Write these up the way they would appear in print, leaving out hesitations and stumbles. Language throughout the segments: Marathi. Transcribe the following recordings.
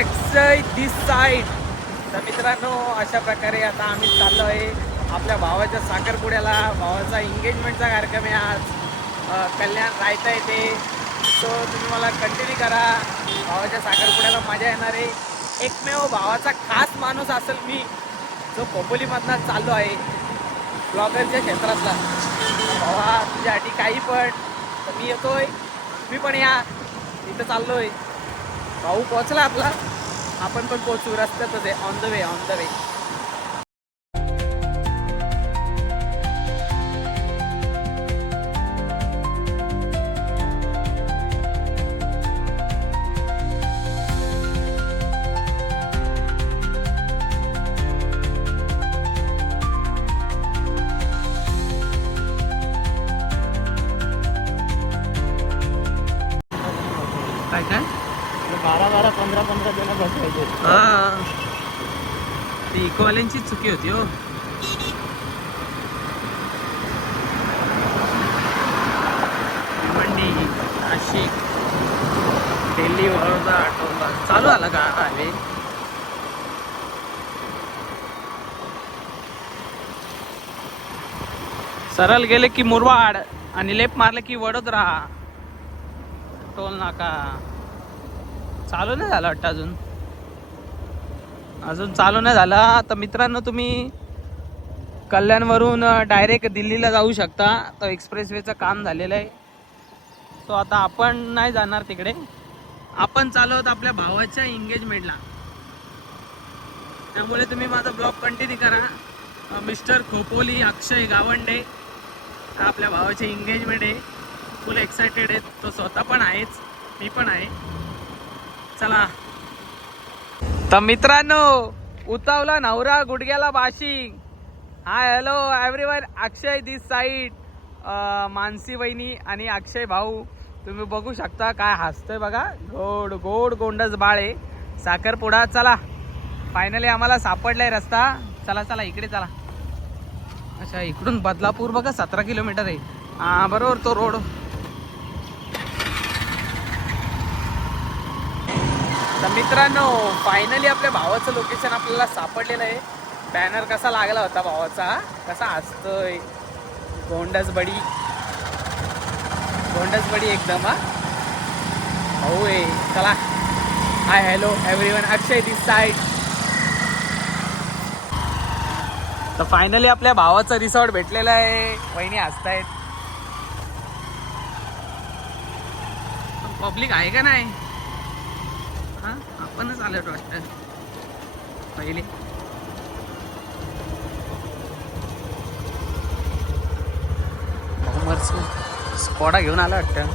अक्षय दिस साईड. तर मित्रांनो, अशा प्रकारे आता आम्ही चाललो आहे आपल्या भावाच्या साखरपुड्याला. भावाचा एंगेजमेंटचा कार्यक्रम आहे आज कल्याण रायता येते. सो तुम्ही मला कंटिन्यू करा. भावाच्या साखरपुड्याला मजा येणार आहे. एकमेव भावाचा खास माणूस असेल मी, जो खोपोलीमधनं चाललो आहे ब्लॉगरच्या क्षेत्रातला. भावा तुझ्यासाठी काही पण, तर मी येतोय, तुम्ही पण या. इथं चाललोय, भाऊ पोचला आपला, आपण पण पोचू. रस्त्यातच आहे, on the way, on the way. काय काय 12-12, 15-15 जण बसवायचे. हां, ती इकोवाल्यांची चुकी होती हो. मंडी, नाशिक, दिल्ली, वडोदरा, आटोबा चालू आला का हायवे? सरळ गेले की मुरबाड आणि लेफ्ट मारले की वडोदरा. टोल नाका चालू नाही झाला वाटतं, अजून चालू नाही झाला. तर मित्रांनो, तुम्ही कल्याणवरून डायरेक्ट दिल्लीला जाऊ शकता. तर एक्सप्रेसवेचं काम झालेलं आहे. सो आता आपण नाही जाणार तिकडे, आपण चालू आहोत आपल्या भावाच्या एंगेजमेंटला. त्यामुळे तुम्ही माझा ब्लॉग कंटिन्यू करा. मिस्टर खोपोली अक्षय गावंडे, आपल्या भावाचे एंगेजमेंट आहे. फुल एक्सायटेड आहे. तो स्वतः पण आहेच, मी पण आहे. चला. तर मित्रांनो, उतावला नवरा गुडघ्याला बाशिंग. हाय हॅलो एव्हरीवन, अक्षय दिस साईड. मानसी वहिनी आणि अक्षय भाऊ तुम्ही बघू शकता काय हसतोय बघा. गोड गोड गोंडस बाळे साखरपुडा. चला, फायनली आम्हाला सापडलाय रस्ता. चला चला इकडे चला. अच्छा, इकडून बदलापूर बघा 17 किलोमीटर आहे. हा बरोबर, तो रोड. तर मित्रांनो, फायनली आपल्या भावाचं लोकेशन आपल्याला सापडलेलं आहे. बॅनर कसा लागला होता भावाचा, कसा हसतोय. गोंडस बडी, गोंडस बडी एकदम. हा भाऊ आहे. चला, हाय हॅलो एव्हरीवन, अक्षय दिस साईड. तर फायनली आपल्या भावाचं रिसॉर्ट भेटलेलं आहे. वहिनी हसतायत. पब्लिक आहे का नाही? हा, आपणच आलो वाटतं पहिले. स्पॉटा घेऊन आला वाटतं.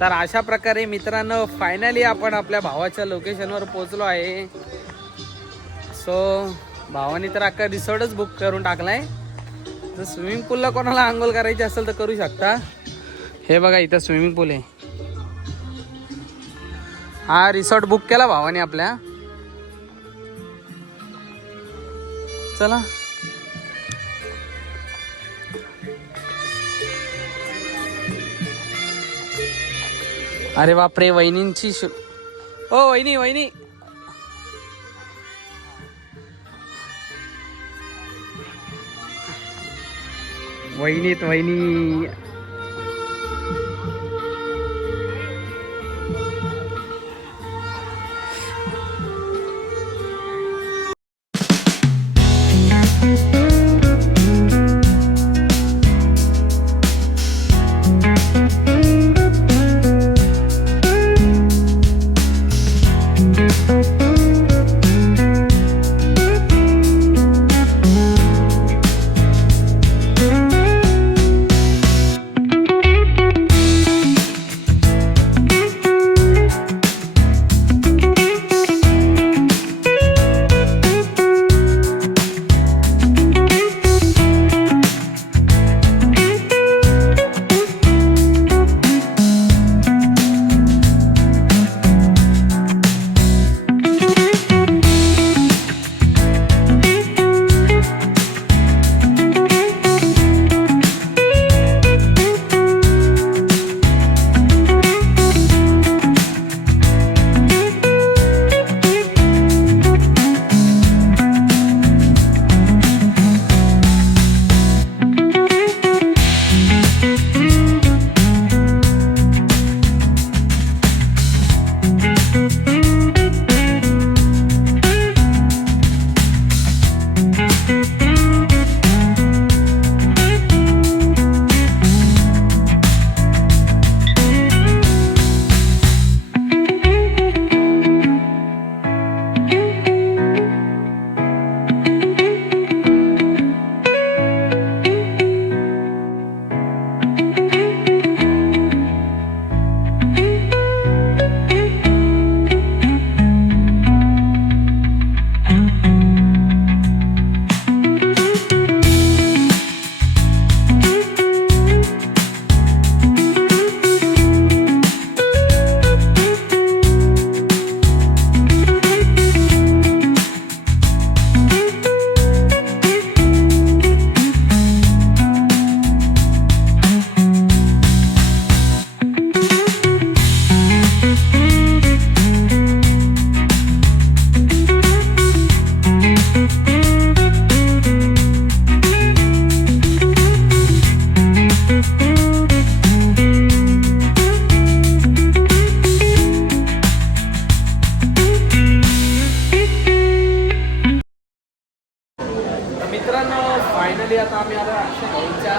तर अशा प्रकारे मित्रांनो, फायनली आपण आपल्या भावाच्या लोकेशनवर पोहोचलो आहे. सो भावानी तर अख्खा रिसॉर्टच बुक करून टाकलाय. जर स्विमिंग पूलला कोणाला आंघोळ करायची असेल तर करू शकता. हे बघा, इथं स्विमिंग पूल आहे. हा रिसॉर्ट बुक केला भावाने आपल्या. चला. अरे बापरे, वहिनींची ओ वहिनी, वहिनी वहिनीत वहिनी. फायनली आता आम्ही आलो अक्षय भाऊच्या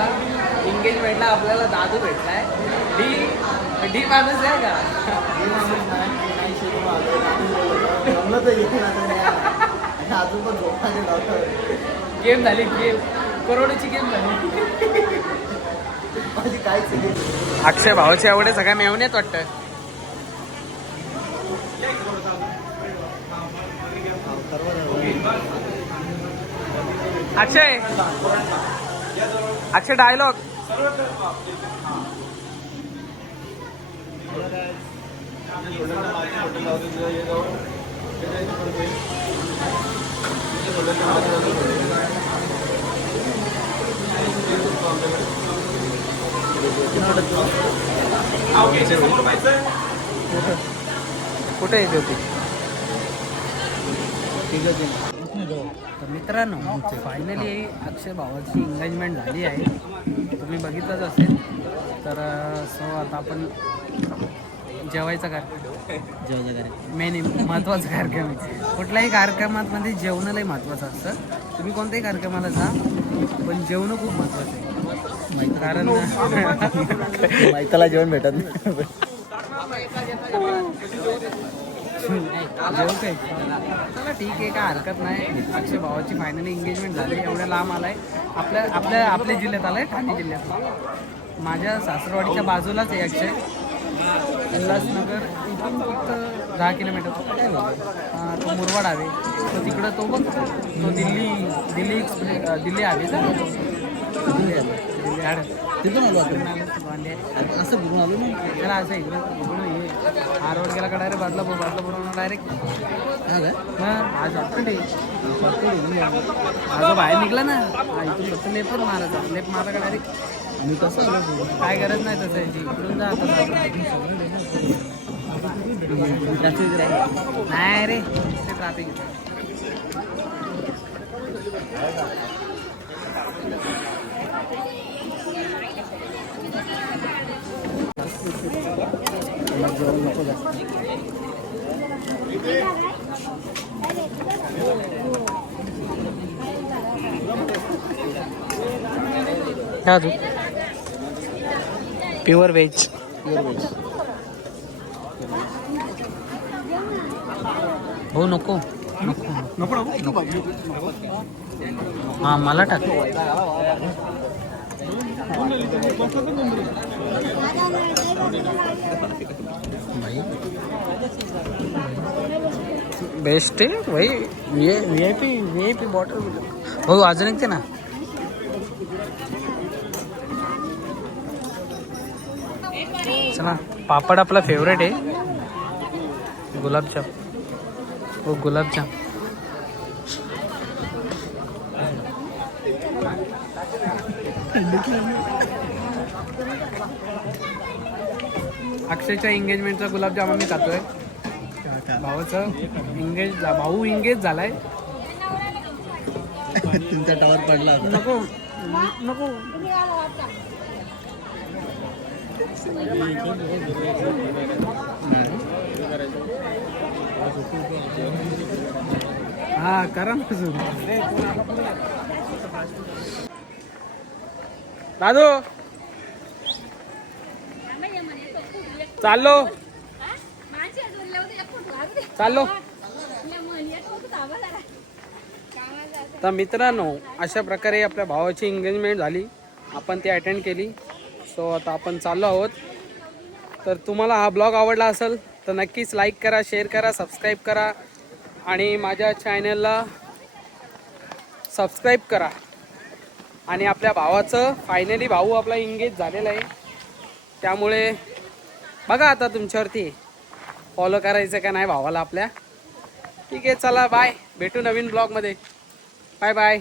एंगेजमेंटला. आपल्याला दादू भेटलाय. डी माणूस आहे का? अजून पण झोपा गेम झाली गेम. करोडची गेम झाली. माझी काहीच अक्षय भावाचे एवढे सगळ्या मेवण्यात वाटतं. अक्षय अक्षय डायलॉग. कुठे येते होती? तर मित्रांनो फायनली अक्षय भावाची एंगेजमेंट झाली आहे. तुम्ही बघितलंच असेल. तर सो आता आपण जेवायचा कार्यक्रम मेन महत्त्वाचा कार्यक्रम आहे. कुठल्याही कार्यक्रमात मध्ये जेवण लई महत्त्वाचं असतं. तुम्ही कोणत्याही कार्यक्रमाला जा पण जेवण खूप महत्त्वाचं आहे. कारण माहिताला जेवण भेटत नाही. जेवण काय चला ठीक आहे, काय हरकत नाही. अक्षय भावाची फायनली एंगेजमेंट झाली. एवढ्या लांब आलाय. आपल्या जिल्ह्यात आलाय, ठाणे जिल्ह्यात. माझ्या सासरवाडीच्या बाजूलाच आहे अक्षय. उल्हासनगर इथून फक्त 10 किलोमीटर. तो मुरबाड आहे. तो तिकडं तो बघ तो दिल्ली आहे दिल्ली आड तिथून आलो असं घेऊन आलो ना. त्याला असं इकडून हा रोड गेला का डायरेक्ट बदलापूर डायरेक्ट. आज माझा बाहेर निघला ना. इथून फक्त लेपच मारायचा. लेप मारा का डायरेक्ट मी कसं आलो काय गरज नाही तसं याची. इकडून जा आता. नाही रे ते ट्रॅफिक. नको जास्त. क्या तू प्युअर व्हेज. हो नको हां मला टाक. बेस्ट आहे भाई. व्ही आय पी बॉटल हो अजून एक ते ना. चला पापड आपला फेवरेट आहे. गुलाबजाम हो गुलाबजाम. अक्षयच्या एंगेजमेंटचा गुलाबजाम आम्ही खातोय. भावाचं भाऊ एंगेज झालाय. तुमचा टावर पडला होता. नको नको हा करा ना सुरू. दादू चाललो. तर मित्रांनो अशा प्रकारे आपल्या भावाची एंगेजमेंट झाली. आपण ती अटेंड केली. सो आता आपण चाललो आहोत. तर तुम्हाला हा ब्लॉग आवडला असेल तर नक्कीच लाईक करा, शेअर करा, सबस्क्राईब करा आणि माझ्या चॅनलला सबस्क्राईब करा. आणि आपल्या भावाचं फायनली भाऊ आपला एंगेज झालेला आहे. त्यामुळे बघा आता तुमच्यावरती फॉलो करायचं का नाही भावाला आपल्या. ठीक आहे चला बाय. भेटू नवीन ब्लॉगमध्ये. Bye bye.